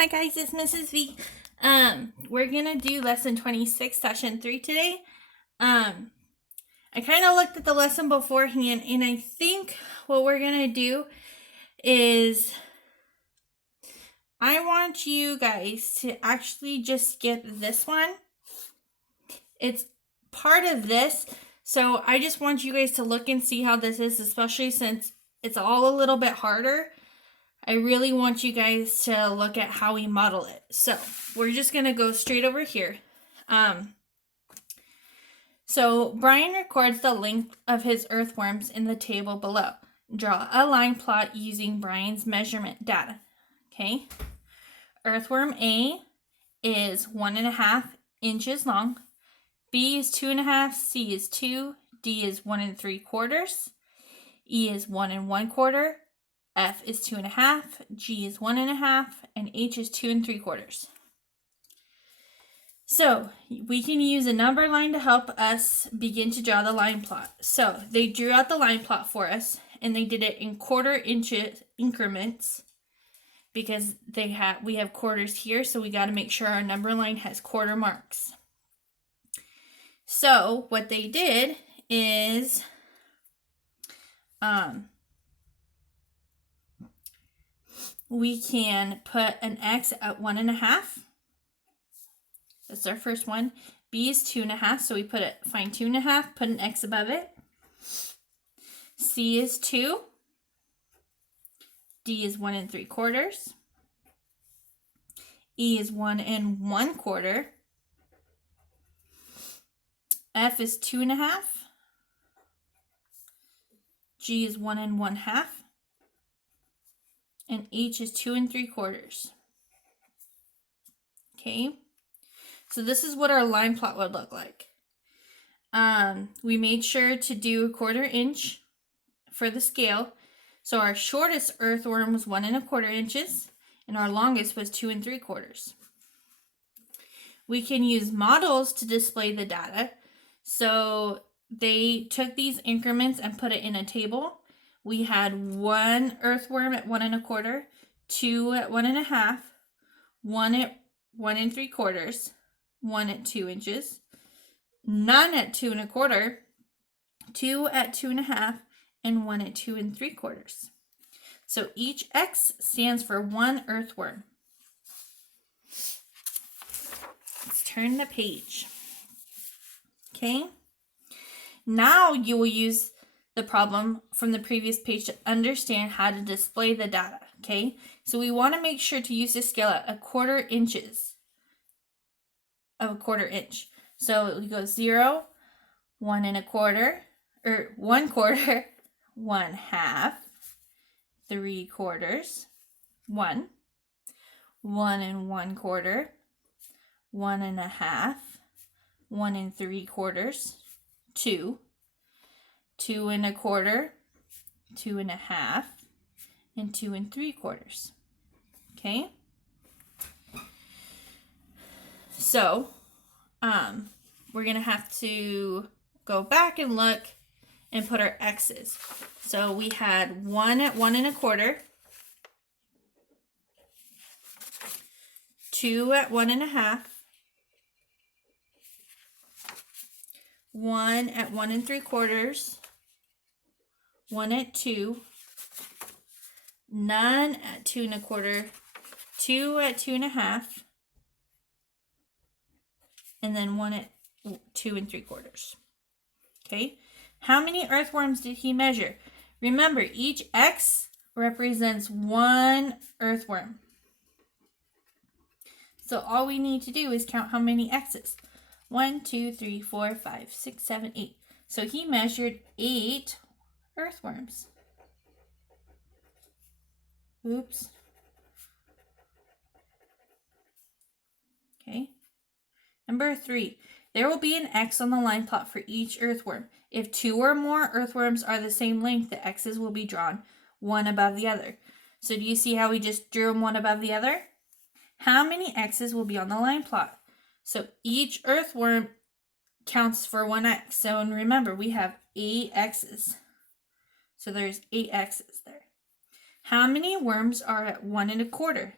Hi guys, it's Mrs. V. We're gonna do lesson 26, session 3 today. I kind of looked at the lesson beforehand, and I think what we're gonna do is I want you guys to actually just skip this one. It's part of this, so I just want you guys to look and see how this is, especially since it's all a little bit harder. I really want you guys to look at how we model it. So we're just going to go straight over here. So Brian records the length of his earthworms in the table below. Draw a line plot using Brian's measurement data. Okay. Earthworm A is 1.5 inches long. B is 2.5. C is 2. D is 1 3/4. E is 1 1/4. F is 2.5, G is 1.5, and H is 2 3/4. So we can use a number line to help us begin to draw the line plot. So they drew out the line plot for us, and they did it in 1/4 inch increments because we have quarters here, so we got to make sure our number line has quarter marks. So what they did is we can put an X at 1.5. That's our first one. B is 2.5, so we find 2.5, put an X above it. C is 2. D is 1 3/4. E is 1 1/4. F is 2.5. G is 1 1/2. And H is 2 3/4. Okay, so this is what our line plot would look like. We made sure to do 1/4 inch for the scale. So our shortest earthworm was 1 1/4 inches, and our longest was 2 3/4. We can use models to display the data. So they took these increments and put it in a table. We had 1 earthworm at 1 1/4, 2 at 1.5, 1 at 1 3/4, 1 at 2 inches, none at 2 1/4, 2 at 2.5, and 1 at 2 3/4. So each X stands for 1 earthworm. Let's turn the page. Okay. Now you will use the problem from the previous page to understand how to display the data. Okay, so we want to make sure to use the scale at 1/4 inches of 1/4 inch. So we go 0, 1 1/4, or 1/4, 1/2, 3/4, 1, 1 1/4, 1 1/2, 1 3/4, 2, 2 1/4, 2 1/2, and 2 3/4. Okay. So, we're gonna have to go back and look and put our X's. So we had 1 at 1 1/4, 2 at 1 1/2, 1 at 1 3/4, 1 at 2, none at 2 1/4, 2 at 2.5, and then 1 at 2 3/4. Okay, how many earthworms did he measure? Remember, each X represents 1 earthworm. So all we need to do is count how many X's. 1, 2, 3, 4, 5, 6, 7, 8. So he measured 8 earthworms. Oops. Okay. Number 3. There will be an X on the line plot for each earthworm. If 2 or more earthworms are the same length, the X's will be drawn one above the other. So do you see how we just drew them one above the other? How many X's will be on the line plot? So each earthworm counts for 1 X. So and remember, we have 8 X's. So there's 8 X's there. How many worms are at 1 1/4?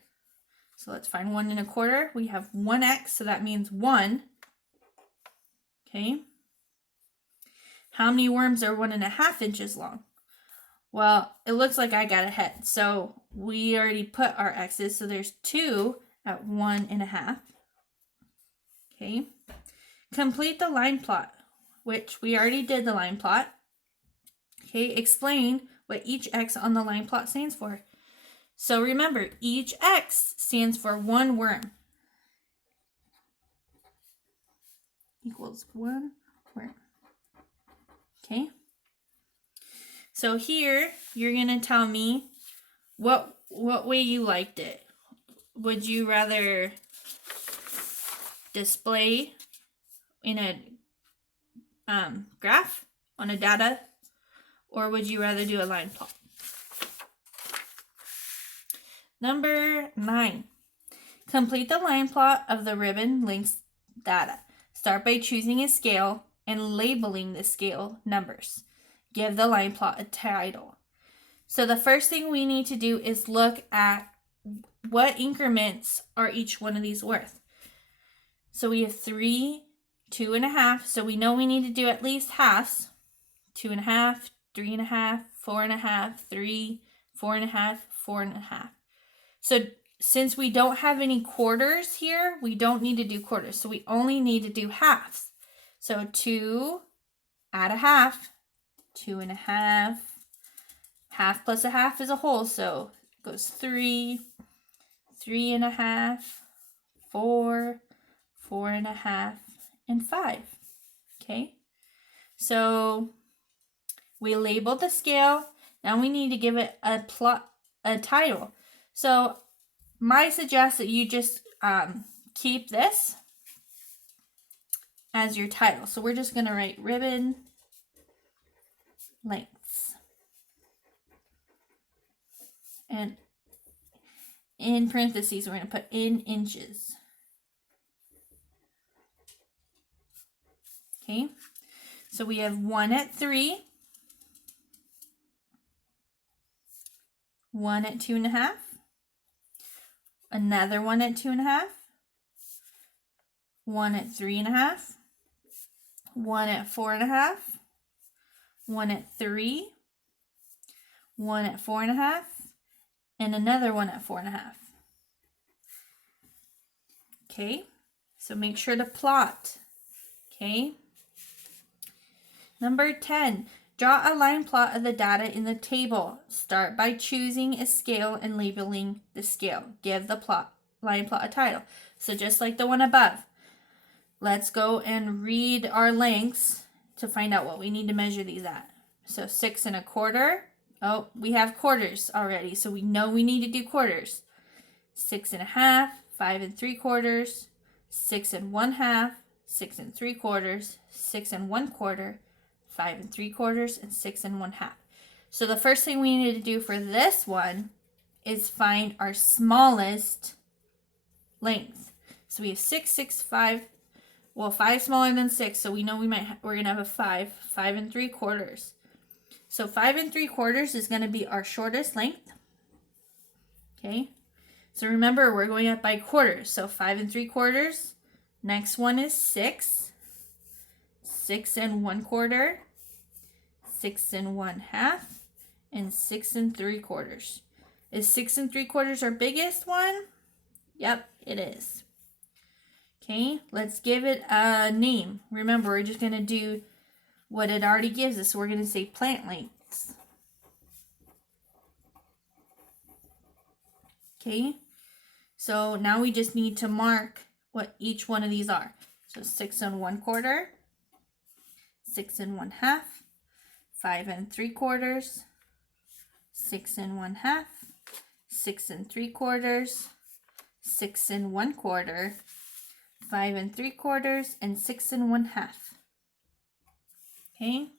So let's find 1 1/4. We have 1x, so that means 1. Okay. How many worms are 1 1/2 inches long? Well, it looks like I got ahead. So we already put our x's, so there's 2 at 1 1/2. Okay. Complete the line plot, which we already did the line plot. Okay, explain what each x on the line plot stands for. So remember, each x stands for 1 worm. Equals 1 worm. Okay. So here, you're going to tell me what way you liked it. Would you rather display in a graph on a data, or would you rather do a line plot? Number 9. Complete the line plot of the ribbon links data. Start by choosing a scale and labeling the scale numbers. Give the line plot a title. So the first thing we need to do is look at what increments are each one of these worth. So we have 3, 2 1/2. So we know we need to do at least halves. 2 1/2, 3 1/2, 4 1/2, 3, 4 1/2, 4 1/2. So since we don't have any quarters here, we don't need to do quarters. So we only need to do halves. So 2 add a half, 2 1/2. Half plus a half is a whole, so it goes 3, 3 1/2, 4, 4 1/2, and 5. Okay, so we labeled the scale. Now we need to give it a title. So I suggest that you just keep this as your title. So we're just going to write ribbon lengths. And in parentheses, we're going to put in inches. Okay, so we have 1 at 3, 1 at 2 1/2, another 1 at 2 1/2, 1 at 3 1/2, 1 at 4 1/2, 1 at 3, 1 at 4 1/2, and another 1 at 4 1/2. Okay, so make sure to plot. Okay. Number 10, draw a line plot of the data in the table. Start by choosing a scale and labeling the scale. Give the line plot a title. So just like the one above, let's go and read our lengths to find out what we need to measure these at. So 6 1/4. Oh, we have quarters already, so we know we need to do quarters. 6 1/2, 5 3/4, 6 1/2, 6 3/4, 6 1/4, 5 3/4, and 6 1/2. So the first thing we need to do for this one is find our smallest length. So we have 6, 6, 5. Well, 5 smaller than 6, so we know we're gonna have a 5, 5 3/4. So 5 3/4 is gonna be our shortest length. Okay. So remember, we're going up by quarters. So 5 3/4. Next one is 6. 6 1/4. 6 1/2. And 6 3/4. Is 6 3/4 our biggest one? Yep, it is. Okay, let's give it a name. Remember, we're just going to do what it already gives us. So we're going to say plant lengths. Okay, so now we just need to mark what each one of these are. So 6 1/4, 6 1/2, 5 3/4, 6 1/2, 6 3/4, 6 1/4, 5 3/4, and 6 1/2. Okay,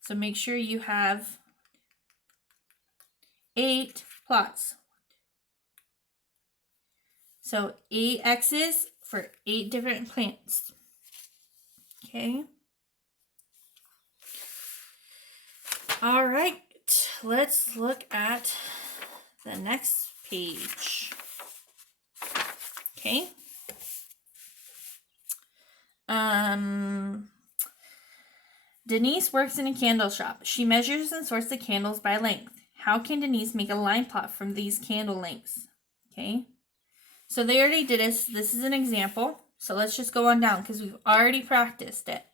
so make sure you have 8 plots. So 8 X's for 8 different plants. Okay. All right, let's look at the next page. Okay. Denise works in a candle shop. She measures and sorts the candles by length. How can Denise make a line plot from these candle lengths? Okay. So they already did this. This is an example. So let's just go on down because we've already practiced it.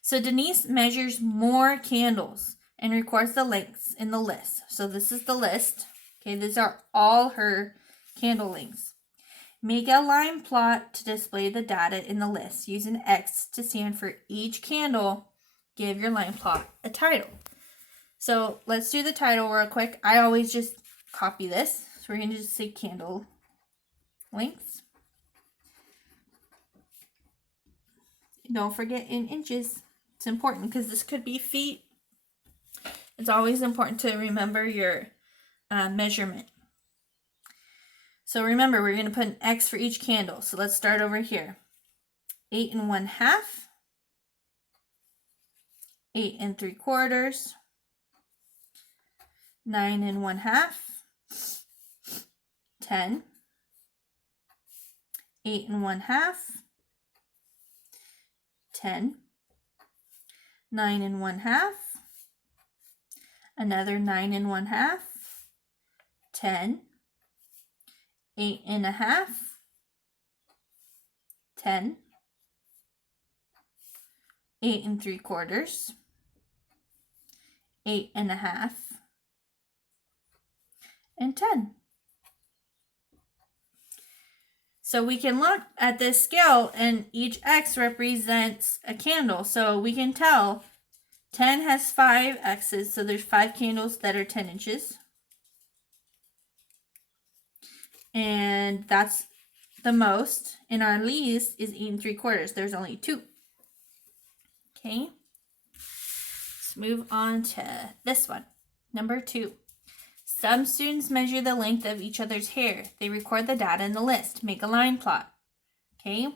So Denise measures more candles and records the lengths in the list. So this is the list. Okay, these are all her candle lengths. Make a line plot to display the data in the list. Use an X to stand for each candle. Give your line plot a title. So let's do the title real quick. I always just copy this. So we're going to just say candle lengths. Don't forget in inches. It's important because this could be feet. It's always important to remember your measurement. So remember, we're going to put an X for each candle. So let's start over here. 8 1/2. 8 3/4. 9 1/2. 10. 8 1/2. 10. 9 1/2. Another 9 1/2. 10. 8 1/2. 10. 8 3/4. 8 1/2. And 10. So we can look at this scale and each X represents a candle. So we can tell 10 has 5 X's. So there's 5 candles that are 10 inches. And that's the most. And our least is 8 3/4. There's only 2. Okay. Let's move on to this one. Number 2. Some students measure the length of each other's hair. They record the data in the list. Make a line plot. Okay.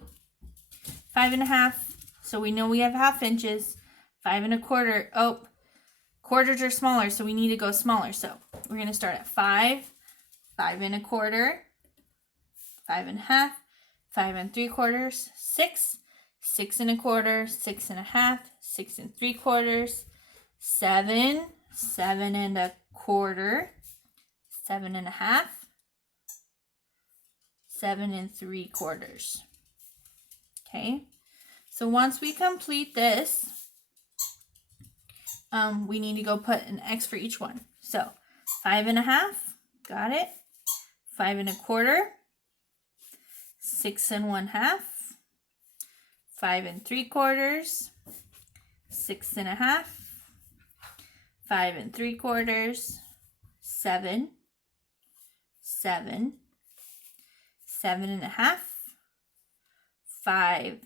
5 1/2. So we know we have 1/2 inches. 5 1/4. Oh, quarters are smaller, so we need to go smaller. So we're going to start at 5, 5 1/4, 5 1/2, 5 3/4, 6, 6 1/4, 6 1/2, 6 3/4, 7, 7 1/4, 7 1/2, 7 3/4. Okay, so once we complete this, we need to go put an X for each one. So 5 1/2, got it. 5 1/4, 6 1/2, 5 3/4, 6 1/2, 5 3/4, 7, 7, 7 1/2, 5